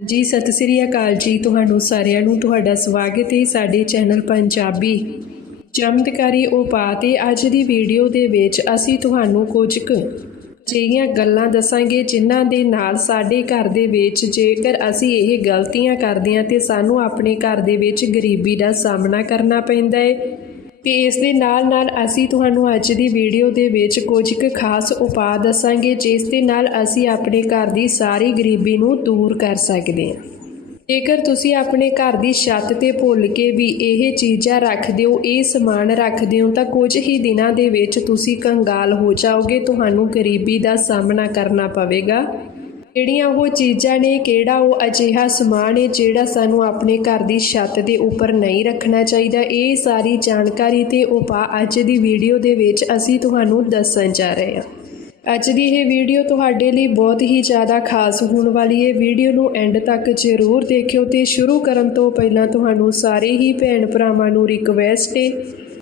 ਜੀ, ਸਤਿ ਸ੍ਰੀ ਅਕਾਲ ਜੀ ਤੁਹਾਨੂੰ ਸਾਰਿਆਂ ਨੂੰ, ਤੁਹਾਡਾ ਸਵਾਗਤ ਹੈ ਸਾਡੇ ਚੈਨਲ ਪੰਜਾਬੀ। ਚਮਤਕਾਰੀ ਉਪਾਅ ਤੇ ਅੱਜ ਦੀ ਵੀਡੀਓ ਦੇ ਵਿੱਚ ਅਸੀਂ ਤੁਹਾਨੂੰ ਕੁਝ ਕੁ ਅਜਿਹੀਆਂ ਗੱਲਾਂ ਦੱਸਾਂਗੇ, ਜਿਨ੍ਹਾਂ ਦੇ ਨਾਲ ਸਾਡੇ ਘਰ ਦੇ ਵਿੱਚ ਜੇਕਰ ਅਸੀਂ ਇਹ ਗਲਤੀਆਂ ਕਰਦੇ ਹਾਂ ਤੇ ਸਾਨੂੰ ਆਪਣੇ ਘਰ ਦੇ ਵਿੱਚ ਗਰੀਬੀ ਦਾ ਸਾਹਮਣਾ ਕਰਨਾ ਪੈਂਦਾ ਹੈ। ਤੇ ਇਸ ਦੇ ਨਾਲ ਨਾਲ ਅਸੀਂ ਤੁਹਾਨੂੰ ਅੱਜ ਦੀ ਵੀਡੀਓ ਦੇ ਵਿੱਚ ਕੁਝ ਕੁ ਖਾਸ ਉਪਾਅ ਦੱਸਾਂਗੇ, ਜਿਸ ਦੇ ਨਾਲ ਅਸੀਂ ਆਪਣੇ ਘਰ ਦੀ ਸਾਰੀ ਗਰੀਬੀ ਨੂੰ ਦੂਰ ਕਰ ਸਕਦੇ ਹਾਂ। ਜੇਕਰ ਤੁਸੀਂ ਆਪਣੇ ਘਰ ਦੀ ਛੱਤ ਤੇ ਭੁੱਲ ਕੇ ਵੀ ਇਹ ਚੀਜ਼ਾਂ ਰੱਖਦੇ ਹੋ, ਇਹ ਸਮਾਨ ਰੱਖਦੇ ਹੋ, ਤਾਂ ਕੁਝ ਹੀ ਦਿਨਾਂ ਦੇ ਵਿੱਚ ਤੁਸੀਂ ਕੰਗਾਲ ਹੋ ਜਾਓਗੇ, ਤੁਹਾਨੂੰ ਗਰੀਬੀ ਦਾ ਸਾਹਮਣਾ ਕਰਨਾ ਪਵੇਗਾ। ਕਿਹੜੀਆਂ ਉਹ ਚੀਜ਼ਾਂ ਨੇ, ਕਿਹੜਾ ਉਹ ਅਜਿਹਾ ਸਮਾਨ ਹੈ ਜਿਹੜਾ ਸਾਨੂੰ ਆਪਣੇ ਘਰ ਦੀ ਛੱਤ ਦੇ ਉੱਪਰ ਨਹੀਂ ਰੱਖਣਾ ਚਾਹੀਦਾ, ਇਹ ਸਾਰੀ ਜਾਣਕਾਰੀ ਤੇ ਉਪਾਅ ਅੱਜ ਦੀ ਵੀਡੀਓ ਦੇ ਵਿੱਚ ਅਸੀਂ ਤੁਹਾਨੂੰ ਦੱਸਣ ਜਾ ਰਹੇ ਹਾਂ। ਅੱਜ ਦੀ ਇਹ ਵੀਡੀਓ ਤੁਹਾਡੇ ਲਈ ਬਹੁਤ ਹੀ ਜ਼ਿਆਦਾ ਖਾਸ ਹੋਣ ਵਾਲੀ ਹੈ। ਵੀਡੀਓ ਨੂੰ ਐਂਡ ਤੱਕ ਜ਼ਰੂਰ ਦੇਖਿਓ ਤੇ ਸ਼ੁਰੂ ਕਰਨ ਤੋਂ ਪਹਿਲਾਂ ਤੁਹਾਨੂੰ ਸਾਰੇ ਹੀ ਭੈਣ ਭਰਾਵਾਂ ਨੂੰ ਰਿਕਵੈਸਟ ਹੈ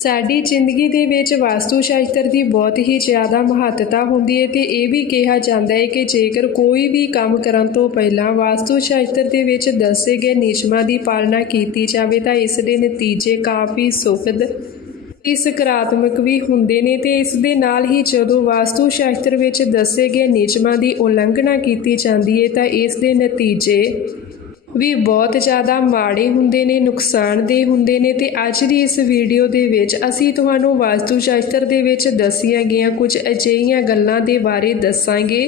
ਸਾਡੀ ਜ਼ਿੰਦਗੀ ਦੇ ਵਿੱਚ ਵਾਸਤੂ ਸ਼ਾਸਤਰ ਦੀ ਬਹੁਤ ਹੀ ਜ਼ਿਆਦਾ ਮਹੱਤਤਾ ਹੁੰਦੀ ਹੈ ਤੇ ਇਹ ਵੀ ਕਿਹਾ ਜਾਂਦਾ ਹੈ ਕਿ ਜੇਕਰ ਕੋਈ ਵੀ ਕੰਮ ਕਰਨ ਤੋਂ ਪਹਿਲਾਂ ਵਾਸਤੂ ਸ਼ਾਸਤਰ ਦੇ ਵਿੱਚ ਦੱਸੇ ਗਏ ਨਿਯਮਾਂ ਦੀ ਪਾਲਣਾ ਕੀਤੀ ਜਾਵੇ ਤਾਂ ਇਸ ਦੇ ਨਤੀਜੇ ਕਾਫੀ ਸੁਖਦ ਤੇ ਸਕਾਰਾਤਮਕ ਵੀ ਹੁੰਦੇ ਨੇ ਤੇ ਇਸ ਦੇ ਨਾਲ ਹੀ ਜਦੋਂ ਵਾਸਤੂ ਸ਼ਾਸਤਰ ਵਿੱਚ ਦੱਸੇ ਗਏ ਨਿਯਮਾਂ ਦੀ ਉਲੰਘਣਾ ਕੀਤੀ ਜਾਂਦੀ ਹੈ ਤਾਂ ਇਸ ਦੇ ਨਤੀਜੇ ਵੀ ਬਹੁਤ ਜ਼ਿਆਦਾ ਮਾੜੇ ਹੁੰਦੇ ਨੇ, ਨੁਕਸਾਨਦੇਹ ਹੁੰਦੇ ਨੇ ਤੇ ਅੱਜ ਦੀ ਇਸ ਵੀਡੀਓ ਦੇ ਵਿੱਚ ਅਸੀਂ ਤੁਹਾਨੂੰ ਵਾਸਤੂ ਸ਼ਾਸਤਰ ਦੇ ਵਿੱਚ ਦੱਸੀਆਂ ਗਈਆਂ ਕੁਝ ਅਜਿਹੀਆਂ ਗੱਲਾਂ ਦੇ ਬਾਰੇ ਦੱਸਾਂਗੇ।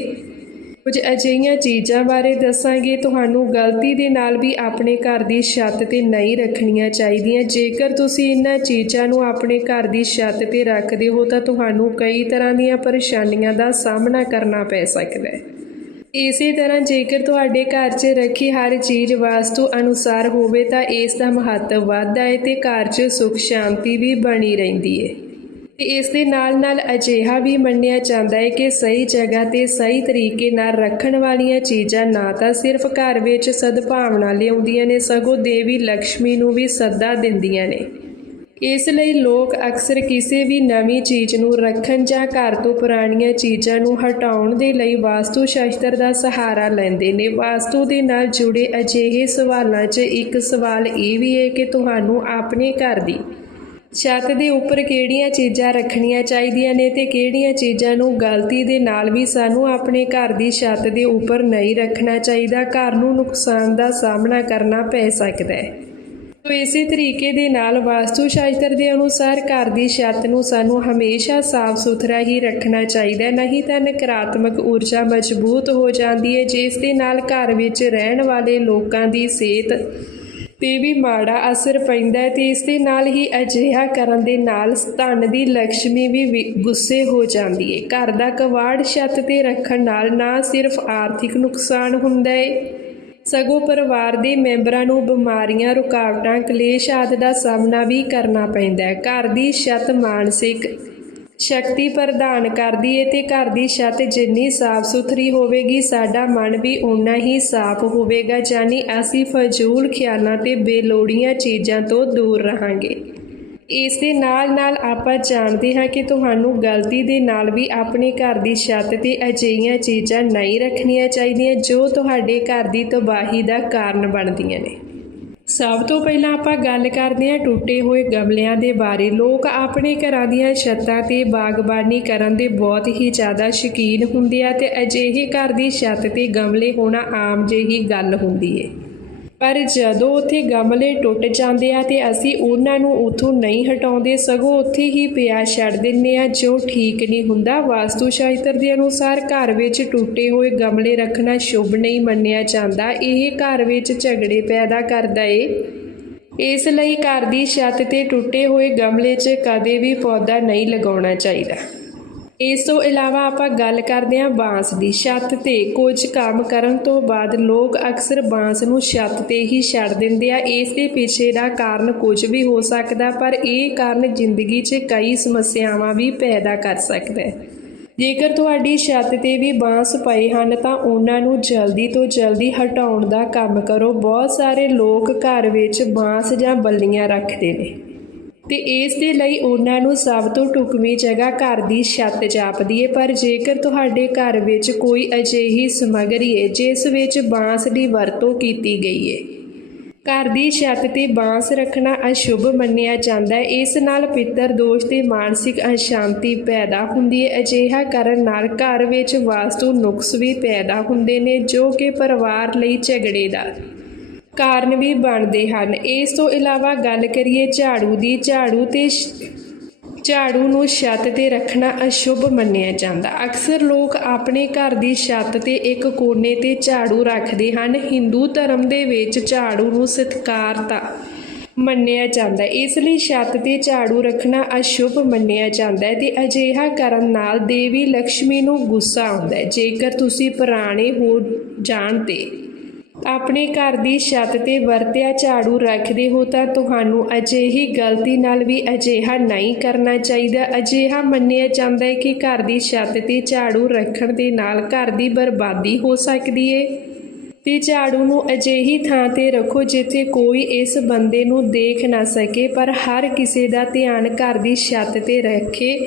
ਕੁਝ ਅਜਿਹੀਆਂ ਚੀਜ਼ਾਂ ਬਾਰੇ ਦੱਸਾਂਗੇ, ਤੁਹਾਨੂੰ ਗਲਤੀ ਦੇ ਨਾਲ ਵੀ ਆਪਣੇ ਘਰ ਦੀ ਛੱਤ ਤੇ ਨਹੀਂ ਰੱਖਣੀਆਂ ਚਾਹੀਦੀਆਂ। ਜੇਕਰ ਤੁਸੀਂ ਇਹਨਾਂ ਚੀਜ਼ਾਂ ਨੂੰ ਆਪਣੇ ਘਰ ਦੀ ਛੱਤ ਤੇ ਰੱਖਦੇ ਹੋ ਤਾਂ ਤੁਹਾਨੂੰ ਕਈ ਤਰ੍ਹਾਂ ਦੀਆਂ ਪਰੇਸ਼ਾਨੀਆਂ ਦਾ ਸਾਹਮਣਾ ਕਰਨਾ ਪੈ ਸਕਦਾ ਹੈ। ਇਸੇ ਤਰ੍ਹਾਂ ਜੇਕਰ ਤੁਹਾਡੇ ਘਰ 'ਚ ਰੱਖੀ ਹਰ ਚੀਜ਼ ਵਾਸਤੂ ਅਨੁਸਾਰ ਹੋਵੇ ਤਾਂ ਇਸ ਦਾ ਮਹੱਤਵ ਵੱਧਦਾ ਹੈ ਤੇ ਘਰ 'ਚ ਸੁਖ, ਸ਼ਾਂਤੀ ਵੀ ਬਣੀ ਰਹਿੰਦੀ ਹੈ। ਤੇ ਇਸ ਦੇ ਨਾਲ ਨਾਲ ਅਜਿਹਾ ਵੀ ਮੰਨਿਆ ਜਾਂਦਾ ਹੈ ਕਿ ਸਹੀ ਜਗ੍ਹਾ ਤੇ ਸਹੀ ਤਰੀਕੇ ਨਾਲ ਰੱਖਣ ਵਾਲੀਆਂ ਚੀਜ਼ਾਂ ਨਾ ਤਾਂ ਸਿਰਫ ਘਰ ਵਿੱਚ ਸਦਭਾਵਨਾ ਲਿਆਉਂਦੀਆਂ ਨੇ, ਸਗੋਂ ਦੇਵੀ ਲక్ష్ਮੀ ਨੂੰ ਵੀ ਸੱਦਾ ਦਿੰਦੀਆਂ ਨੇ। ਇਸ ਲਈ ਲੋਕ ਅਕਸਰ ਕਿਸੇ ਵੀ ਨਵੀਂ ਚੀਜ਼ ਨੂੰ ਰੱਖਣ ਜਾਂ ਘਰ ਤੋਂ ਪੁਰਾਣੀਆਂ ਚੀਜ਼ਾਂ ਨੂੰ ਹਟਾਉਣ ਦੇ ਲਈ ਵਾਸਤੂ ਸ਼ਾਸਤਰ ਦਾ ਸਹਾਰਾ ਲੈਂਦੇ ਨੇ। ਵਾਸਤੂ ਦੇ ਨਾਲ ਜੁੜੇ ਅਜਿਹੇ ਸਵਾਲਾਂ 'ਚ ਇੱਕ ਸਵਾਲ ਇਹ ਵੀ ਹੈ ਕਿ ਤੁਹਾਨੂੰ ਆਪਣੇ ਘਰ ਦੀ ਛੱਤ ਦੇ ਉੱਪਰ ਕਿਹੜੀਆਂ ਚੀਜ਼ਾਂ ਰੱਖਣੀਆਂ ਚਾਹੀਦੀਆਂ ਨੇ ਤੇ ਕਿਹੜੀਆਂ ਚੀਜ਼ਾਂ ਨੂੰ ਗਲਤੀ ਦੇ ਨਾਲ ਵੀ ਸਾਨੂੰ ਆਪਣੇ ਘਰ ਦੀ ਛੱਤ ਦੇ ਉੱਪਰ ਨਹੀਂ ਰੱਖਣਾ ਚਾਹੀਦਾ। ਘਰ ਨੂੰ ਨੁਕਸਾਨ ਦਾ ਸਾਹਮਣਾ ਕਰਨਾ ਪੈ ਸਕਦਾ ਹੈ। ਤੋ ਇਸੇ ਤਰੀਕੇ ਦੇ ਨਾਲ ਵਾਸਤੂ ਸ਼ਾਸਤਰ ਦੇ ਅਨੁਸਾਰ ਘਰ ਦੀ ਛੱਤ ਨੂੰ ਸਾਨੂੰ ਹਮੇਸ਼ਾ ਸਾਫ਼ ਸੁਥਰਾ ਹੀ ਰੱਖਣਾ ਚਾਹੀਦਾ ਹੈ, ਨਹੀਂ ਤਾਂ ਨਕਾਰਾਤਮਕ ਊਰਜਾ ਮਜ਼ਬੂਤ ਹੋ ਜਾਂਦੀ ਹੈ ਜਿਸ ਦੇ ਨਾਲ ਘਰ ਵਿੱਚ ਰਹਿਣ ਵਾਲੇ ਲੋਕਾਂ ਦੀ ਸਿਹਤ ਤੇ ਵੀ ਮਾੜਾ ਅਸਰ ਪੈਂਦਾ ਹੈ ਤੇ ਇਸ ਦੇ ਨਾਲ ਹੀ ਅਜਿਹਾ ਕਰਨ ਦੇ ਨਾਲ ਧਨ ਦੀ ਲక్ష్ਮੀ ਵੀ ਗੁੱਸੇ ਹੋ ਜਾਂਦੀ ਹੈ। ਘਰ ਦਾ ਕਵਾੜ ਛੱਤ ਤੇ ਰੱਖਣ ਨਾਲ ਨਾ ਸਿਰਫ ਆਰਥਿਕ ਨੁਕਸਾਨ ਹੁੰਦਾ ਹੈ ਸਗੋਂ ਪਰਿਵਾਰ ਦੇ ਮੈਂਬਰਾਂ ਨੂੰ ਬਿਮਾਰੀਆਂ, ਰੁਕਾਵਟਾਂ, ਕਲੇਸ਼ ਆਦਿ ਦਾ ਸਾਹਮਣਾ ਵੀ ਕਰਨਾ ਪੈਂਦਾ ਹੈ। ਘਰ ਦੀ ਛੱਤ ਮਾਨਸਿਕ ਸ਼ਕਤੀ ਪ੍ਰਦਾਨ ਕਰਦੀ ਹੈ ਤੇ ਘਰ ਦੀ ਛੱਤ ਜਿੰਨੀ ਸਾਫ਼ ਸੁਥਰੀ ਹੋਵੇਗੀ, ਸਾਡਾ ਮਨ ਵੀ ਉਨਾ ਹੀ ਸਾਫ਼ ਹੋਵੇਗਾ ਯਾਨੀ ਅਸੀਂ ਫਜ਼ੂਲ ਖਿਆਲਾਂ ਤੇ ਬੇਲੋੜੀਆਂ ਚੀਜ਼ਾਂ ਤੋਂ ਦੂਰ ਰਹਾਂਗੇ। ਇਸ ਦੇ ਨਾਲ ਨਾਲ ਆਪਾਂ ਜਾਣਦੇ ਹਾਂ ਕਿ ਤੁਹਾਨੂੰ ਗਲਤੀ ਦੇ ਨਾਲ ਵੀ ਆਪਣੇ ਘਰ ਦੀ ਛੱਤ ਤੇ ਅਜਿਹੀਆਂ ਚੀਜ਼ਾਂ ਨਹੀਂ ਰੱਖਣੀਆਂ ਚਾਹੀਦੀਆਂ ਜੋ ਤੁਹਾਡੇ ਘਰ ਦੀ ਤਬਾਹੀ ਦਾ ਕਾਰਨ ਬਣਦੀਆਂ ਨੇ। ਸਭ ਤੋਂ ਪਹਿਲਾਂ ਆਪਾਂ ਗੱਲ ਕਰਦੇ ਹਾਂ ਟੁੱਟੇ ਹੋਏ ਗਮਲਿਆਂ ਦੇ ਬਾਰੇ। ਲੋਕ ਆਪਣੇ ਘਰਾਂ ਦੀਆਂ ਛੱਤਾਂ ਤੇ ਬਾਗਬਾਨੀ ਕਰਨ ਦੇ ਬਹੁਤ ਹੀ ਜ਼ਿਆਦਾ ਸ਼ੌਕੀਨ ਹੁੰਦੇ ਆ ਤੇ ਅਜਿਹੇ ਘਰ ਦੀ ਛੱਤ ਤੇ ਗਮਲੇ ਹੋਣਾ ਆਮ ਜਿਹੀ ਗੱਲ ਹੁੰਦੀ ਏ। ਪਰ ਜਦੋਂ ਉੱਥੇ ਗਮਲੇ ਟੁੱਟ ਜਾਂਦੇ ਆ ਤੇ ਅਸੀਂ ਉਹਨਾਂ ਨੂੰ ਉੱਥੋਂ ਨਹੀਂ ਹਟਾਉਂਦੇ, ਸਗੋਂ ਉੱਥੇ ਹੀ ਪਿਆ ਛੱਡ ਦਿੰਨੇ ਆ, ਜੋ ਠੀਕ ਨਹੀਂ ਹੁੰਦਾ। ਵਾਸਤੂ ਸ਼ਾਸਤਰ ਦੇ ਅਨੁਸਾਰ ਘਰ ਵਿੱਚ ਟੁੱਟੇ ਹੋਏ ਗਮਲੇ ਰੱਖਣਾ ਸ਼ੁਭ ਨਹੀਂ ਮੰਨਿਆ ਜਾਂਦਾ। ਇਹ ਘਰ ਵਿੱਚ ਝਗੜੇ ਪੈਦਾ ਕਰਦਾ ਏ। ਇਸ ਲਈ ਘਰ ਦੀ ਛੱਤ ਤੇ ਟੁੱਟੇ ਹੋਏ ਗਮਲੇ 'ਚ ਕਦੇ ਵੀ ਪੌਦਾ ਨਹੀਂ ਲਗਾਉਣਾ ਚਾਹੀਦਾ। ਇਸ ਤੋਂ ਇਲਾਵਾ ਆਪਾਂ ਗੱਲ ਕਰਦੇ ਹਾਂ ਬਾਂਸ ਦੀ। ਛੱਤ ਤੇ ਕੁਝ ਕੰਮ ਕਰਨ ਤੋਂ ਬਾਅਦ ਲੋਕ ਅਕਸਰ ਬਾਂਸ ਨੂੰ ਛੱਤ ਤੇ ਹੀ ਛੱਡ ਦਿੰਦੇ ਆ। ਇਸ ਦੇ ਪਿੱਛੇ ਦਾ ਕਾਰਨ ਕੁਝ ਵੀ ਹੋ ਸਕਦਾ, ਪਰ ਇਹ ਕਾਰਨ ਜ਼ਿੰਦਗੀ 'ਚ ਕਈ ਸਮੱਸਿਆਵਾਂ ਵੀ ਪੈਦਾ ਕਰ ਸਕਦਾ ਹੈ। ਜੇਕਰ ਤੁਹਾਡੀ ਛੱਤ ਤੇ ਵੀ ਬਾਂਸ ਪਏ ਹਨ, ਤਾਂ ਉਹਨਾਂ ਨੂੰ ਜਲਦੀ ਤੋਂ ਜਲਦੀ ਹਟਾਉਣ ਦਾ ਕੰਮ ਕਰੋ। ਬਹੁਤ ਸਾਰੇ ਲੋਕ ਘਰ ਵਿੱਚ ਬਾਂਸ ਜਾਂ ਬੱਲੀਆਂ ਰੱਖਦੇ ਨੇ। ਤੇ ਇਸ ਦੇ ਲਈ ਉਹਨਾਂ ਨੂੰ ਸਭ ਤੋਂ ਢੁਕਵੀਂ ਜਗ੍ਹਾ ਘਰ ਦੀ ਛੱਤ ਜਾਪਦੀ ਹੈ ਪਰ ਜੇਕਰ ਤੁਹਾਡੇ ਘਰ ਵਿੱਚ ਕੋਈ ਅਜਿਹੀ ਸਮੱਗਰੀ ਹੈ ਜਿਸ ਵਿੱਚ ਬਾਂਸ ਦੀ ਵਰਤੋਂ ਕੀਤੀ ਗਈ ਹੈ ਘਰ ਦੀ ਛੱਤ ਤੇ ਬਾਂਸ ਰੱਖਣਾ ਅਸ਼ੁਭ ਮੰਨਿਆ ਜਾਂਦਾ ਹੈ ਇਸ ਨਾਲ ਪਿੱਤਰ ਦੋਸ਼ ਤੇ ਮਾਨਸਿਕ ਅਸ਼ਾਂਤੀ ਪੈਦਾ ਹੁੰਦੀ ਹੈ ਅਜਿਹਾ ਕਰਨ ਨਾਲ ਘਰ ਵਿੱਚ ਵਾਸਤੂ ਨੁਕਸ ਵੀ ਪੈਦਾ ਹੁੰਦੇ ਨੇ, ਜੋ ਕਿ ਪਰਿਵਾਰ ਲਈ ਝਗੜੇ ਦਾ ਕਾਰਨ ਵੀ ਬਣਦੇ ਹਨ। ਇਸ ਤੋਂ ਇਲਾਵਾ ਗੱਲ ਕਰੀਏ ਝਾੜੂ ਦੀ, ਝਾੜੂ ਤੇ ਸ਼- ਝਾੜੂ ਨੂੰ ਛੱਤ ਤੇ ਰੱਖਣਾ ਅਸ਼ੁਭ ਮੰਨਿਆ ਜਾਂਦਾ। ਅਕਸਰ ਲੋਕ ਆਪਣੇ ਘਰ ਦੀ ਛੱਤ ਤੇ ਇੱਕ ਕੋਨੇ ਤੇ ਝਾੜੂ ਰੱਖਦੇ ਹਨ। ਹਿੰਦੂ ਧਰਮ ਦੇ ਵਿੱਚ ਝਾੜੂ ਨੂੰ ਸਤਿਕਾਰਤਾ ਮੰਨਿਆ ਜਾਂਦਾ। ਇਸ ਲਈ ਛੱਤ ਤੇ ਝਾੜੂ ਰੱਖਣਾ ਅਸ਼ੁਭ ਮੰਨਿਆ ਜਾਂਦਾ ਹੈ ਤੇ ਅਜਿਹਾ ਕਰਨ ਨਾਲ ਦੇਵੀ ਲక్ష్ਮੀ ਨੂੰ ਗੁੱਸਾ ਆਉਂਦਾ ਹੈ। ਜੇਕਰ ਤੁਸੀਂ ਪੁਰਾਣੇ ਹੋ ਜਾਣ ਤੇ ਆਪਣੇ ਘਰ ਦੀ ਛੱਤ ਤੇ ਵਰਤਿਆ ਝਾੜੂ ਰੱਖਦੇ ਹੋ ਤਾਂ ਤੁਹਾਨੂੰ ਅਜਿਹੀ ਗਲਤੀ ਨਾਲ ਵੀ ਅਜਿਹਾ ਨਹੀਂ ਕਰਨਾ ਚਾਹੀਦਾ। ਅਜਿਹਾ ਮੰਨਿਆ ਜਾਂਦਾ ਹੈ ਕਿ ਘਰ ਦੀ ਛੱਤ ਤੇ ਝਾੜੂ ਰੱਖਣ ਦੇ ਨਾਲ ਘਰ ਦੀ ਬਰਬਾਦੀ ਹੋ ਸਕਦੀ ਹੈ ਤੇ ਝਾੜੂ ਨੂੰ ਅਜਿਹੀ ਥਾਂ ਤੇ ਰੱਖੋ ਜਿੱਥੇ ਕੋਈ ਇਸ ਬੰਦੇ ਨੂੰ ਦੇਖ ਨਾ ਸਕੇ, ਪਰ ਹਰ ਕਿਸੇ ਦਾ ਧਿਆਨ ਘਰ ਦੀ ਛੱਤ ਤੇ ਰੱਖੇ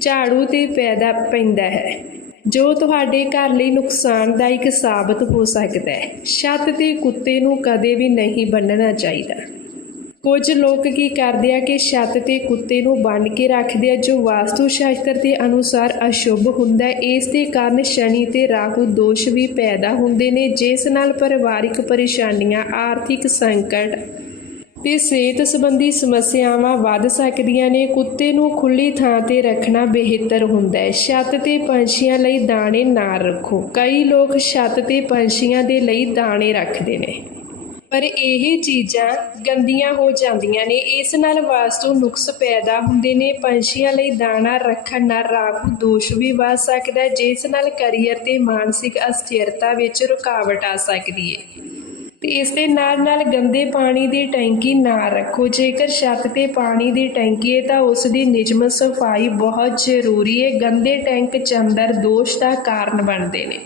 ਝਾੜੂ ਤੇ ਪੈਦਾ ਪੈਂਦਾ ਹੈ। ਜੋ ਤੁਹਾਡੇ ਘਰ ਲਈ ਨੁਕਸਾਨਦਾਇਕ ਸਾਬਤ ਹੋ ਸਕਦਾ ਹੈ। ਛੱਤ ਤੇ ਕੁੱਤੇ ਨੂੰ ਕਦੇ ਵੀ ਨਹੀਂ ਬੰਨਣਾ ਚਾਹੀਦਾ। ਕੁਝ ਲੋਕ ਕੀ ਕਰਦੇ ਆ ਕਿ ਛੱਤ ਤੇ ਕੁੱਤੇ ਨੂੰ ਬੰਨ ਕੇ ਰੱਖਦੇ ਆ, ਜੋ ਵਾਸਤੂ ਸ਼ਾਸਤਰ ਦੇ ਅਨੁਸਾਰ ਅਸ਼ੁਭ ਹੁੰਦਾ ਹੈ। ਇਸ ਦੇ ਕਾਰਨ ਸ਼ਨੀ ਤੇ ਰਾਹੂ ਦੋਸ਼ ਵੀ ਪੈਦਾ ਹੁੰਦੇ ਨੇ, ਜਿਸ ਨਾਲ ਪਰਿਵਾਰਿਕ ਪਰੇਸ਼ਾਨੀਆਂ, ਆਰਥਿਕ ਸੰਕਟ ਤੇ ਸਿਹਤ ਸੰਬੰਧੀ ਸਮੱਸਿਆਵਾਂ ਵੱਧ ਸਕਦੀਆਂ ਨੇ। ਕੁੱਤੇ ਨੂੰ ਖੁੱਲੀ ਥਾਂ ਤੇ ਰੱਖਣਾ ਬਿਹਤਰ ਹੁੰਦਾ ਹੈ। ਛੱਤ ਤੇ ਪੰਛੀਆਂ ਲਈ ਦਾਣੇ ਨਾ ਰੱਖੋ। ਕਈ ਲੋਕ ਛੱਤ ਤੇ ਪੰਛੀਆਂ ਦੇ ਲਈ ਦਾਣੇ ਰੱਖਦੇ ਨੇ। ਪਰ ਇਹ ਚੀਜ਼ਾਂ ਗੰਦੀਆਂ ਹੋ ਜਾਂਦੀਆਂ ਨੇ। ਇਸ ਨਾਲ ਵਾਸਤੂ ਨੁਕਸ ਪੈਦਾ ਹੁੰਦੇ ਨੇ। ਪੰਛੀਆਂ ਲਈ ਦਾਣਾ ਰੱਖਣ ਨਾਲ ਰਾਹੂ ਦੋਸ਼ ਵੀ ਵੱਧ ਸਕਦਾ ਜਿਸ ਨਾਲ ਕਰੀਅਰ ਤੇ ਮਾਨਸਿਕ ਅਸਥਿਰਤਾ ਵਿੱਚ ਰੁਕਾਵਟ ਆ ਸਕਦੀ ਹੈ। ਤੇ ਇਸ ਦੇ ਨਾਲ ਨਾਲ ਗੰਦੇ ਪਾਣੀ ਦੀ ਟੈਂਕੀ ਨਾ ਰੱਖੋ। ਜੇਕਰ ਛੱਤ ਤੇ ਪਾਣੀ ਦੀ ਟੈਂਕੀ ਹੈ ਤਾਂ ਉਸ ਦੀ ਨਿਯਮਤ ਸਫ਼ਾਈ ਬਹੁਤ ਜ਼ਰੂਰੀ ਹੈ। ਗੰਦੇ ਟੈਂਕ ਚੰਦਰ ਦੋਸ਼ ਦਾ ਕਾਰਨ ਬਣਦੇ ਨੇ।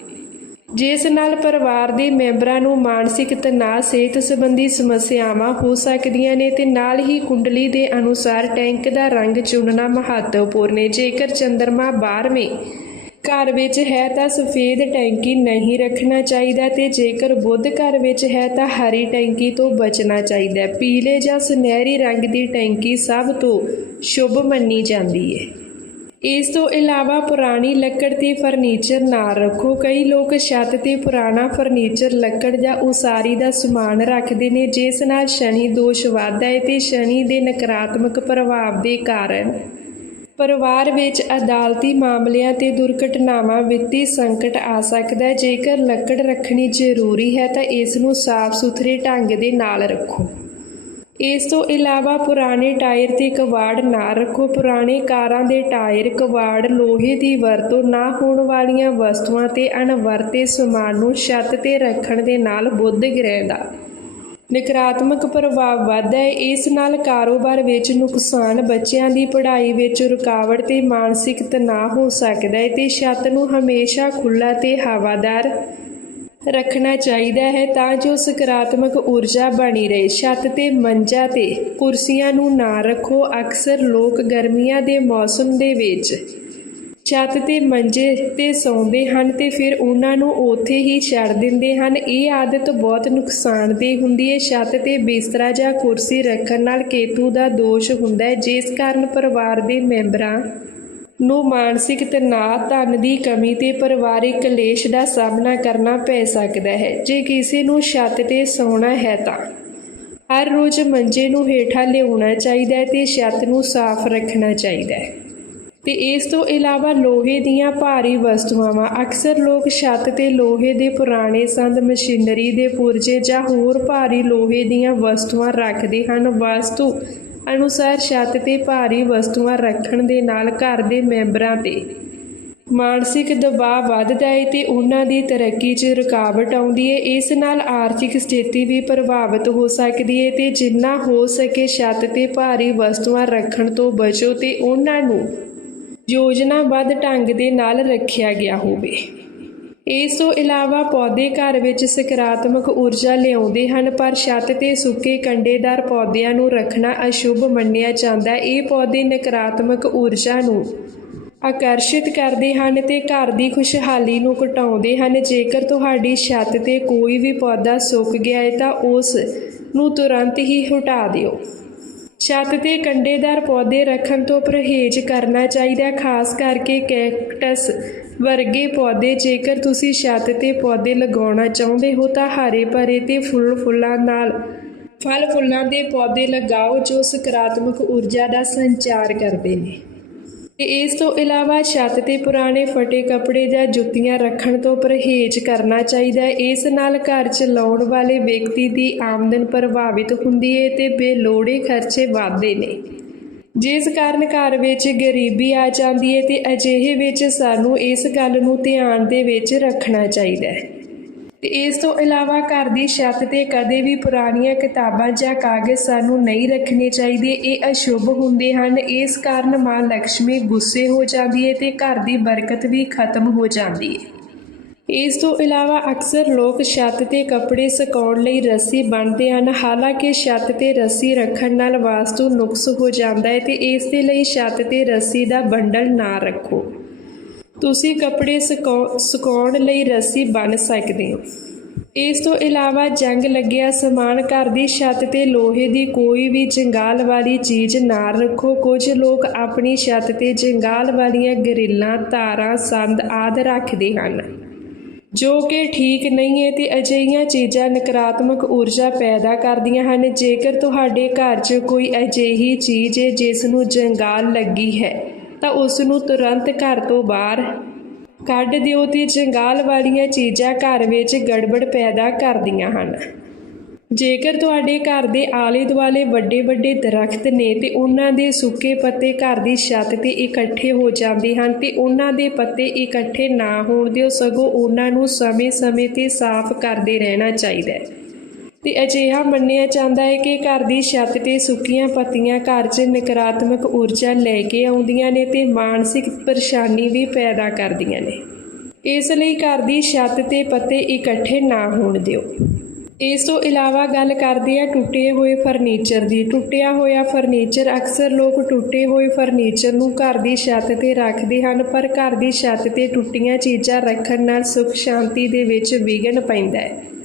ਜਿਸ ਨਾਲ ਪਰਿਵਾਰ ਦੇ ਮੈਂਬਰਾਂ ਨੂੰ ਮਾਨਸਿਕ ਤਣਾਅ, ਸਿਹਤ ਸੰਬੰਧੀ ਸਮੱਸਿਆਵਾਂ ਹੋ ਸਕਦੀਆਂ ਨੇ ਤੇ ਨਾਲ ਹੀ ਕੁੰਡਲੀ ਦੇ ਅਨੁਸਾਰ ਟੈਂਕ ਦਾ ਰੰਗ ਚੁਣਨਾ ਮਹੱਤਵਪੂਰਨ ਹੈ। ਜੇਕਰ ਚੰਦਰਮਾ 12ਵੇਂ ਘਰ ਵਿੱਚ ਹੈ ਤਾਂ ਸਫੇਦ ਟੈਂਕੀ ਨਹੀਂ ਰੱਖਣਾ ਚਾਹੀਦਾ ਤੇ ਜੇਕਰ ਬੁੱਧ ਘਰ ਵਿੱਚ ਹੈ ਤਾਂ ਹਰੀ ਟੈਂਕੀ ਤੋਂ ਬਚਣਾ ਚਾਹੀਦਾ ਹੈ। ਪੀਲੇ ਜਾਂ ਸੁਨਹਿਰੀ ਰੰਗ ਦੀ ਟੈਂਕੀ ਸਭ ਤੋਂ ਸ਼ੁਭ ਮੰਨੀ ਜਾਂਦੀ ਹੈ ਇਸ ਤੋਂ ਇਲਾਵਾ ਪੁਰਾਣੀ ਲੱਕੜ ਤੇ ਫਰਨੀਚਰ ਨਾ ਰੱਖੋ ਕਈ ਲੋਕ ਛੱਤ ਤੇ ਪੁਰਾਣਾ ਫਰਨੀਚਰ, ਲੱਕੜ ਜਾਂ ਉਸਾਰੀ ਦਾ ਸਮਾਨ ਰੱਖਦੇ ਨੇ, ਜਿਸ ਨਾਲ ਸ਼ਨੀ ਦੋਸ਼ ਵੱਧਦਾ ਹੈ ਤੇ ਸ਼ਨੀ ਦੇ ਨਕਾਰਾਤਮਕ ਪ੍ਰਭਾਵ ਦੇ ਕਾਰਨ ਪਰਿਵਾਰ ਵਿੱਚ ਅਦਾਲਤੀ ਮਾਮਲਿਆਂ ਤੇ ਦੁਰਘਟਨਾਵਾਂ ਵਿੱਤੀ ਸੰਕਟ ਆ ਸਕਦਾ ਹੈ। ਜੇਕਰ ਲੱਕੜ ਰੱਖਣੀ ਜ਼ਰੂਰੀ ਹੈ, ਤਾਂ ਇਸ ਨੂੰ ਸਾਫ਼ ਸੁਥਰੇ ਢੰਗ ਦੇ ਨਾਲ ਰੱਖੋ। ਇਸ ਤੋਂ ਇਲਾਵਾ ਪੁਰਾਣੇ ਟਾਇਰ ਤੇ ਕਵਾੜ ਨਾ ਰੱਖੋ। ਪੁਰਾਣੇ ਕਾਰਾਂ ਦੇ ਟਾਇਰ, ਕਵਾੜ, ਲੋਹੇ ਦੀ ਵਰਤੋਂ ਨਾ ਹੋਣ ਵਾਲੀਆਂ ਵਸਤੂਆਂ ਤੇ ਅਣਵਰਤੇ ਸਮਾਨ ਨੂੰ ਛੱਤ ਤੇ ਰੱਖਣ ਦੇ ਨਾਲ ਬੁੱਧ ਗ੍ਰਹਿ ਦਾ ਨਕਾਰਾਤਮਕ ਪ੍ਰਭਾਵ ਵੱਧਦਾ ਹੈ। ਇਸ ਨਾਲ ਕਾਰੋਬਾਰ ਵਿੱਚ ਨੁਕਸਾਨ ਬੱਚਿਆਂ ਦੀ ਪੜ੍ਹਾਈ ਵਿੱਚ ਰੁਕਾਵਟ ਤੇ ਮਾਨਸਿਕ ਤਣਾਅ ਹੋ ਸਕਦਾ ਹੈ ਤੇ ਛੱਤ ਨੂੰ ਹਮੇਸ਼ਾ ਖੁੱਲ੍ਹਾ ਤੇ ਹਵਾਦਾਰ ਰੱਖਣਾ ਚਾਹੀਦਾ ਹੈ ਤਾਂ ਜੋ ਸਕਾਰਾਤਮਕ ਊਰਜਾ ਬਣੀ ਰਹੇ। ਛੱਤ ਤੇ ਮੰਜਾ ਤੇ ਕੁਰਸੀਆਂ ਨੂੰ ਨਾ ਰੱਖੋ। ਅਕਸਰ ਲੋਕ ਗਰਮੀਆਂ ਦੇ ਮੌਸਮ ਦੇ ਵਿੱਚ ਛੱਤ ਤੇ ਮੰਜੇ ਤੇ ਸੌਂਦੇ ਹਨ ਤੇ ਫਿਰ ਉਹਨਾਂ ਨੂੰ ਉੱਥੇ ਹੀ ਛੱਡ ਦਿੰਦੇ ਹਨ। ਇਹ ਆਦਤ ਬਹੁਤ ਨੁਕਸਾਨਦੇਹ ਹੁੰਦੀ ਹੈ ਛੱਤ ਤੇ ਬਿਸਤਰਾ ਜਾਂ ਕੁਰਸੀ ਰੱਖਣ ਨਾਲ ਕੇਤੂ ਦਾ ਦੋਸ਼ ਹੁੰਦਾ ਹੈ ਜਿਸ ਕਾਰਨ ਪਰਿਵਾਰ ਦੇ ਮੈਂਬਰਾਂ ਨੂੰ ਮਾਨਸਿਕ ਤਣਾਅ, ਧਨ ਦੀ ਕਮੀ ਤੇ ਪਰਿਵਾਰਿਕ ਕਲੇਸ਼ ਦਾ ਸਾਹਮਣਾ ਕਰਨਾ ਪੈ ਸਕਦਾ ਹੈ। ਜੇ ਕਿਸੇ ਨੂੰ ਛੱਤ ਤੇ ਸੌਣਾ ਹੈ ਤਾਂ ਹਰ ਰੋਜ਼ ਮੰਜੇ ਨੂੰ ਹੇਠਾਂ ਲਿਆਉਣਾ ਚਾਹੀਦਾ ਹੈ ਤੇ ਛੱਤ ਨੂੰ ਸਾਫ਼ ਰੱਖਣਾ ਚਾਹੀਦਾ ਹੈ ਤੇ ਇਸ ਤੋਂ ਇਲਾਵਾ ਲੋਹੇ ਦੀਆਂ ਭਾਰੀ ਵਸਤੂਆਂ, ਅਕਸਰ ਲੋਕ ਛੱਤ ਤੇ ਲੋਹੇ ਦੇ ਪੁਰਾਣੇ ਸੰਦ, ਮਸ਼ੀਨਰੀ ਦੇ ਪੁਰਜੇ ਜਾਂ ਹੋਰ ਭਾਰੀ ਲੋਹੇ ਦੀਆਂ ਵਸਤੂਆਂ ਰੱਖਦੇ ਹਨ। ਵਸਤੂ ਅਨੁਸਾਰ ਛੱਤ ਤੇ ਭਾਰੀ ਵਸਤੂਆਂ ਰੱਖਣ ਦੇ ਨਾਲ ਘਰ ਦੇ ਮੈਂਬਰਾਂ ਤੇ ਮਾਨਸਿਕ ਦਬਾਅ ਵੱਧਦਾ ਹੈ ਤੇ ਉਹਨਾਂ ਦੀ ਤਰੱਕੀ 'ਚ ਰੁਕਾਵਟ ਆਉਂਦੀ ਹੈ ਇਸ ਨਾਲ ਆਰਥਿਕ ਸਥਿਤੀ ਵੀ ਪ੍ਰਭਾਵਿਤ ਹੋ ਸਕਦੀ ਹੈ ਤੇ ਜਿੰਨਾ ਹੋ ਸਕੇ ਛੱਤ ਤੇ ਭਾਰੀ ਵਸਤੂਆਂ ਰੱਖਣ ਤੋਂ ਬਚੋ ਤੇ ਉਹਨਾਂ ਨੂੰ ਯੋਜਨਾਬੱਧ ਢੰਗ ਦੇ ਨਾਲ ਰੱਖਿਆ ਗਿਆ ਹੋਵੇ। ਇਸ ਤੋਂ ਇਲਾਵਾ ਪੌਦੇ ਘਰ ਵਿੱਚ ਸਕਾਰਾਤਮਕ ਊਰਜਾ ਲਿਆਉਂਦੇ ਹਨ, ਪਰ ਛੱਤ ਤੇ ਸੁੱਕੇ ਕੰਡੇਦਾਰ ਪੌਦਿਆਂ ਨੂੰ ਰੱਖਣਾ ਅਸ਼ੁਭ ਮੰਨਿਆ ਜਾਂਦਾ। ਹੈ ਇਹ ਪੌਦੇ ਨਕਾਰਾਤਮਕ ਊਰਜਾ ਨੂੰ ਆਕਰਸ਼ਿਤ ਕਰਦੇ ਹਨ ਤੇ ਘਰ ਦੀ ਖੁਸ਼ਹਾਲੀ ਨੂੰ ਘਟਾਉਂਦੇ ਹਨ। ਜੇਕਰ ਤੁਹਾਡੀ ਛੱਤ ਤੇ ਕੋਈ ਵੀ ਪੌਦਾ ਸੁੱਕ ਗਿਆ ਹੈ ਤਾਂ ਉਸ ਨੂੰ ਤੁਰੰਤ ਹੀ ਹਟਾ ਦਿਓ। ਛੱਤ ਤੇ ਕੰਡੇਦਾਰ ਪੌਦੇ ਰੱਖਣ ਤੋਂ ਪਰਹੇਜ਼ ਕਰਨਾ ਚਾਹੀਦਾ, ਖਾਸ ਕਰਕੇ ਕੈਕਟਸ ਵਰਗੇ ਪੌਦੇ। ਜੇਕਰ ਤੁਸੀਂ ਛੱਤ ਤੇ ਪੌਦੇ ਲਗਾਉਣਾ ਚਾਹੁੰਦੇ ਹੋ ਤਾਂ ਹਰੇ ਭਰੇ ਤੇ ਫੁੱਲ ਫੁੱਲਾਂ ਨਾਲ ਫਲ ਫੁੱਲਾਂ ਦੇ ਪੌਦੇ ਲਗਾਓ ਜੋ ਸਕਾਰਾਤਮਕ ਊਰਜਾ ਦਾ ਸੰਚਾਰ ਕਰਦੇ ਨੇ। ਤੇ ਇਸ ਤੋਂ ਇਲਾਵਾ ਛੱਤ ਤੇ ਪੁਰਾਣੇ ਫਟੇ ਕੱਪੜੇ ਜਾਂ ਜੁੱਤੀਆਂ ਰੱਖਣ ਤੋਂ ਪਰਹੇਜ਼ ਕਰਨਾ ਚਾਹੀਦਾ ਹੈ। ਇਸ ਨਾਲ ਘਰ 'ਚ ਲਾਉਣ ਵਾਲੇ ਵਿਅਕਤੀ ਦੀ ਆਮਦਨ ਪ੍ਰਭਾਵਿਤ ਹੁੰਦੀ ਹੈ ਤੇ ਬੇਲੋੜੇ ਖਰਚੇ ਵਧਦੇ ਨੇ। ਜਿਸ ਕਾਰਨ ਘਰ ਵਿੱਚ ਗਰੀਬੀ ਆ ਜਾਂਦੀ ਹੈ ਤੇ ਅਜਿਹੇ ਵਿੱਚ ਸਾਨੂੰ ਇਸ ਗੱਲ ਨੂੰ ਧਿਆਨ ਦੇ ਵਿੱਚ ਰੱਖਣਾ ਚਾਹੀਦਾ ਹੈ। ਤੇ ਇਸ ਤੋਂ ਇਲਾਵਾ ਘਰ ਦੀ ਛੱਤ ਤੇ ਕਦੇ ਵੀ ਪੁਰਾਣੀਆਂ ਕਿਤਾਬਾਂ ਜਾਂ ਕਾਗਜ਼ ਸਾਨੂੰ ਨਹੀਂ ਰੱਖਣੇ ਚਾਹੀਦੇ। ਇਹ ਅਸ਼ੁਭ ਹੁੰਦੇ ਹਨ। ਇਸ ਕਾਰਨ ਮਾਂ ਲక్ష్ਮੀ ਗੁੱਸੇ ਹੋ ਜਾਂਦੀ ਹੈ ਤੇ ਘਰ ਦੀ ਬਰਕਤ ਵੀ ਖਤਮ ਹੋ ਜਾਂਦੀ ਹੈ ਇਸ ਤੋਂ ਇਲਾਵਾ ਅਕਸਰ ਲੋਕ ਛੱਤ ਤੇ ਕੱਪੜੇ ਸੁਕਾਉਣ ਲਈ ਰੱਸੀ ਬੰਨ੍ਹਦੇ ਹਨ। ਹਾਲਾਂਕਿ ਛੱਤ ਤੇ ਰੱਸੀ ਰੱਖਣ ਨਾਲ ਵਾਸਤੂ ਨੁਕਸ ਹੋ ਜਾਂਦਾ ਹੈ ਤੇ ਇਸ ਦੇ ਲਈ ਛੱਤ ਤੇ ਰੱਸੀ ਦਾ ਬੰਡਲ ਨਾ ਰੱਖੋ। ਤੁਸੀਂ ਕੱਪੜੇ ਸੁਕਾ- ਸੁਕਾਉਣ ਲਈ ਰੱਸੀ ਬੰਨ੍ਹ ਸਕਦੇ ਹੋ। ਇਸ ਤੋਂ ਇਲਾਵਾ ਜੰਗ ਲੱਗਿਆ ਸਮਾਨ ਘਰ ਦੀ ਛੱਤ ਤੇ ਲੋਹੇ ਦੀ ਕੋਈ ਵੀ ਜੰਗਾਲ ਵਾਲੀ ਚੀਜ਼ ਨਾ ਰੱਖੋ। ਕੁਝ ਲੋਕ ਆਪਣੀ ਛੱਤ ਤੇ ਜੰਗਾਲ ਵਾਲੀਆਂ ਗਰਿੱਲਾਂ, ਤਾਰਾਂ, ਸੰਦ ਆਦਿ ਰੱਖਦੇ ਹਨ। ਜੋ ਕਿ ਠੀਕ ਨਹੀਂ ਹੈ ਤੇ ਅਜਿਹੀਆਂ ਚੀਜ਼ਾਂ ਨਕਾਰਾਤਮਕ ਊਰਜਾ ਪੈਦਾ ਕਰਦੀਆਂ ਹਨ। ਜੇਕਰ ਤੁਹਾਡੇ ਘਰ 'ਚ ਕੋਈ ਅਜਿਹੀ ਚੀਜ਼ ਹੈ ਜਿਸ ਨੂੰ ਜੰਗਾਲ ਲੱਗੀ ਹੈ ਤਾਂ ਉਸ ਨੂੰ ਤੁਰੰਤ ਘਰ ਤੋਂ ਬਾਹਰ ਕੱਢ ਦਿਓ ਤੇ ਜੰਗਾਲ ਵਾਲੀਆਂ ਚੀਜ਼ਾਂ ਘਰ ਵਿੱਚ ਗੜਬੜ ਪੈਦਾ ਕਰਦੀਆਂ ਹਨ। ਜੇਕਰ ਤੁਹਾਡੇ ਘਰ ਦੇ ਆਲੇ ਦੁਆਲੇ ਵੱਡੇ ਵੱਡੇ ਦਰਖਤ ਨੇ ਤੇ ਉਹਨਾਂ ਦੇ ਸੁੱਕੇ ਪੱਤੇ ਘਰ ਦੀ ਛੱਤ ਤੇ ਇਕੱਠੇ ਹੋ ਜਾਂਦੇ ਹਨ ਤੇ ਉਹਨਾਂ ਦੇ ਪੱਤੇ ਇਕੱਠੇ ਨਾ ਹੋਣ ਦਿਓ, ਸਗੋਂ ਉਹਨਾਂ ਨੂੰ ਸਮੇਂ-ਸਮੇਂ ਤੇ ਸਾਫ਼ ਕਰਦੇ ਰਹਿਣਾ ਚਾਹੀਦਾ ਹੈ। ਤੇ ਅਜਿਹਾ ਮੰਨਿਆ ਜਾਂਦਾ ਹੈ ਕਿ ਘਰ ਦੀ ਛੱਤ ਤੇ ਸੁੱਕੀਆਂ ਪੱਤੀਆਂ ਘਰ 'ਚ ਨਕਾਰਾਤਮਕ ਊਰਜਾ ਲੈ ਕੇ ਆਉਂਦੀਆਂ ਨੇ ਤੇ ਮਾਨਸਿਕ ਪਰੇਸ਼ਾਨੀ ਵੀ ਪੈਦਾ ਕਰਦੀਆਂ ਨੇ। ਇਸ ਲਈ ਘਰ ਦੀ ਛੱਤ ਤੇ ਪੱਤੇ ਇਕੱਠੇ ਨਾ ਹੋਣ ਦਿਓ। ਇਸ ਤੋਂ ਇਲਾਵਾ ਗੱਲ ਕਰਦੇ ਆ ਟੁੱਟੇ ਹੋਏ ਫਰਨੀਚਰ ਦੀ। ਟੁੱਟਿਆ ਹੋਇਆ ਫਰਨੀਚਰ ਅਕਸਰ ਲੋਕ ਟੁੱਟੇ ਹੋਏ ਫਰਨੀਚਰ ਨੂੰ ਘਰ ਦੀ ਛੱਤ ਤੇ ਰੱਖਦੇ ਹਨ, ਪਰ ਘਰ ਦੀ ਛੱਤ ਤੇ ਟੁੱਟੀਆਂ ਚੀਜ਼ਾਂ ਰੱਖਣ ਨਾਲ ਸੁੱਖ ਸ਼ਾਂਤੀ ਦੇ ਵਿੱਚ ਵਿਘਨ ਪੈਂਦਾ ਹੈ।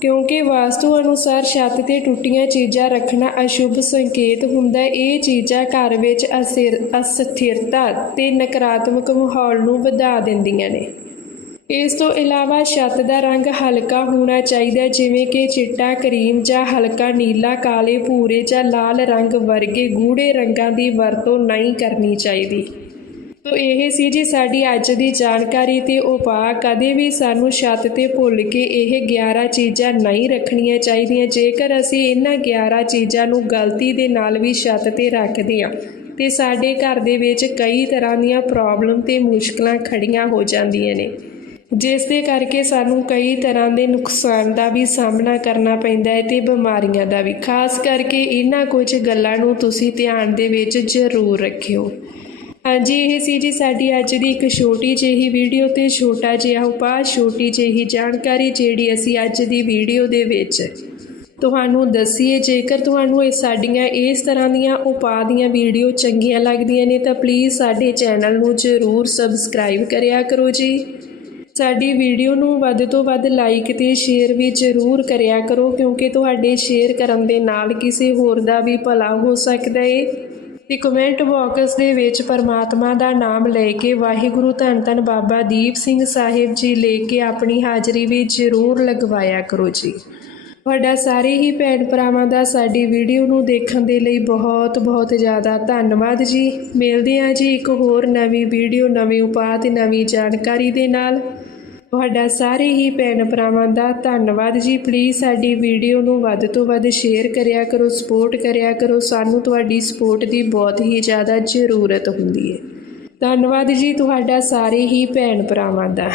ਕਿਉਂਕਿ ਵਾਸਤੂ ਅਨੁਸਾਰ ਛੱਤ ਤੇ ਟੁੱਟੀਆਂ ਚੀਜ਼ਾਂ ਰੱਖਣਾ ਅਸ਼ੁਭ ਸੰਕੇਤ ਹੁੰਦਾ ਇਹ ਚੀਜ਼ਾਂ ਘਰ ਵਿੱਚ ਅਸਿਰ ਅਸਥਿਰਤਾ ਤੇ ਨਕਾਰਾਤਮਕ ਮਾਹੌਲ ਨੂੰ ਵਧਾ ਦਿੰਦੀਆਂ ਨੇ। ਇਸ ਤੋਂ ਇਲਾਵਾ ਛੱਤ ਦਾ ਰੰਗ ਹਲਕਾ ਹੋਣਾ ਚਾਹੀਦਾ ਜਿਵੇਂ ਕਿ ਚਿੱਟਾ, ਕਰੀਮ ਜਾਂ ਹਲਕਾ ਨੀਲਾ, ਕਾਲੇ, ਭੂਰੇ ਜਾਂ ਲਾਲ ਰੰਗ ਵਰਗੇ ਗੂੜੇ ਰੰਗਾਂ ਦੀ ਵਰਤੋਂ ਨਹੀਂ ਕਰਨੀ ਚਾਹੀਦੀ। ਤੋ ਇਹ ਸੀ ਜੀ ਸਾਡੀ ਅੱਜ ਦੀ ਜਾਣਕਾਰੀ ਤੇ ਉਪਾਅ ਕਦੇ ਵੀ ਸਾਨੂੰ ਛੱਤ ਤੇ ਭੁੱਲ ਕੇ ਇਹ 11 ਚੀਜ਼ਾਂ ਨਹੀਂ ਰੱਖਣੀਆਂ ਚਾਹੀਦੀਆਂ। ਜੇਕਰ ਅਸੀਂ ਇਹਨਾਂ 11 ਚੀਜ਼ਾਂ ਨੂੰ ਗਲਤੀ ਦੇ ਨਾਲ ਵੀ ਛੱਤ ਤੇ ਰੱਖਦੇ ਹਾਂ, ਤੇ ਸਾਡੇ ਘਰ ਦੇ ਵਿੱਚ ਕਈ ਤਰ੍ਹਾਂ ਦੀਆਂ ਪ੍ਰੋਬਲਮ ਤੇ ਮੁਸ਼ਕਲਾਂ ਖੜੀਆਂ ਹੋ ਜਾਂਦੀਆਂ ਨੇ। ਜਿਸ ਦੇ ਕਰਕੇ ਸਾਨੂੰ ਕਈ ਤਰ੍ਹਾਂ ਦੇ ਨੁਕਸਾਨ ਦਾ ਵੀ ਸਾਹਮਣਾ ਕਰਨਾ ਪੈਂਦਾ ਹੈ ਤੇ ਬਿਮਾਰੀਆਂ ਦਾ ਵੀ। ਖਾਸ ਕਰਕੇ ਇਹਨਾਂ ਕੁਝ ਗੱਲਾਂ ਨੂੰ ਤੁਸੀਂ ਧਿਆਨ ਦੇ ਵਿੱਚ ਜ਼ਰੂਰ ਰੱਖਿਓ। ਹਾਂਜੀ, ਇਹ ਸੀ ਜੀ ਸਾਡੀ ਅੱਜ ਦੀ ਇੱਕ ਛੋਟੀ ਜਿਹੀ ਵੀਡੀਓ ਤੇ ਛੋਟਾ ਜਿਹਾ ਉਪਾਅ, ਛੋਟੀ ਜਿਹੀ ਜਾਣਕਾਰੀ ਜਿਹੜੀ ਅਸੀਂ ਅੱਜ ਦੀ ਵੀਡੀਓ ਦੇ ਵਿੱਚ ਤੁਹਾਨੂੰ ਦੱਸੀਏ। ਜੇਕਰ ਤੁਹਾਨੂੰ ਇਹ ਸਾਡੀਆਂ ਇਸ ਤਰ੍ਹਾਂ ਦੀਆਂ ਉਪਾਅ ਦੀਆਂ ਵੀਡੀਓ ਚੰਗੀਆਂ ਲੱਗਦੀਆਂ ਨੇ, ਤਾਂ ਪਲੀਜ਼ ਸਾਡੇ ਚੈਨਲ ਨੂੰ ਜ਼ਰੂਰ ਸਬਸਕ੍ਰਾਈਬ ਕਰਿਆ ਕਰੋ ਜੀ। ਸਾਡੀ ਵੀਡੀਓ ਨੂੰ ਵੱਧ ਤੋਂ ਵੱਧ ਲਾਈਕ ਤੇ ਸ਼ੇਅਰ ਵੀ ਜ਼ਰੂਰ ਕਰਿਆ ਕਰੋ, ਕਿਉਂਕਿ ਤੁਹਾਡੇ ਸ਼ੇਅਰ ਕਰਨ ਦੇ ਨਾਲ ਕਿਸੇ ਹੋਰ ਦਾ ਵੀ ਭਲਾ ਹੋ ਸਕਦਾ ਏ। ਤੇ ਕਮੈਂਟ ਬਾਕਸ ਦੇ ਵਿੱਚ ਪਰਮਾਤਮਾ ਦਾ ਨਾਮ ਲੈ ਕੇ ਵਾਹਿਗੁਰੂ ਧੰਨ ਧੰਨ ਬਾਬਾ ਦੀਪ ਸਿੰਘ ਸਾਹਿਬ ਜੀ ਲੈ ਕੇ ਆਪਣੀ ਹਾਜ਼ਰੀ ਵੀ ਜ਼ਰੂਰ ਲਗਵਾਇਆ ਕਰੋ ਜੀ। ਤੁਹਾਡਾ ਸਾਰੇ ਹੀ ਭੈਣ ਭਰਾਵਾਂ ਦਾ ਸਾਡੀ ਵੀਡੀਓ ਨੂੰ ਦੇਖਣ ਦੇ ਲਈ ਬਹੁਤ ਬਹੁਤ ਜ਼ਿਆਦਾ ਧੰਨਵਾਦ ਜੀ। ਮਿਲਦੇ ਹਾਂ ਜੀ ਇੱਕ ਹੋਰ ਨਵੀਂ ਵੀਡੀਓ, ਨਵੇਂ ਉਪਾਅ ਤੇ ਨਵੀਂ ਜਾਣਕਾਰੀ ਦੇ ਨਾਲ। ਤੁਹਾਡਾ ਸਾਰੇ ਹੀ ਭੈਣ ਭਰਾਵਾਂ ਦਾ ਧੰਨਵਾਦ ਜੀ। ਪਲੀਜ਼ ਸਾਡੀ ਵੀਡੀਓ ਨੂੰ ਵੱਧ ਤੋਂ ਵੱਧ ਸ਼ੇਅਰ ਕਰਿਆ ਕਰੋ ਸਪੋਰਟ ਕਰਿਆ ਕਰੋ। ਸਾਨੂੰ ਤੁਹਾਡੀ ਸਪੋਰਟ ਦੀ ਬਹੁਤ ਹੀ ਜ਼ਿਆਦਾ ਜ਼ਰੂਰਤ ਹੁੰਦੀ ਹੈ। ਧੰਨਵਾਦ ਜੀ ਤੁਹਾਡਾ ਸਾਰੇ ਹੀ ਭੈਣ ਭਰਾਵਾਂ ਦਾ।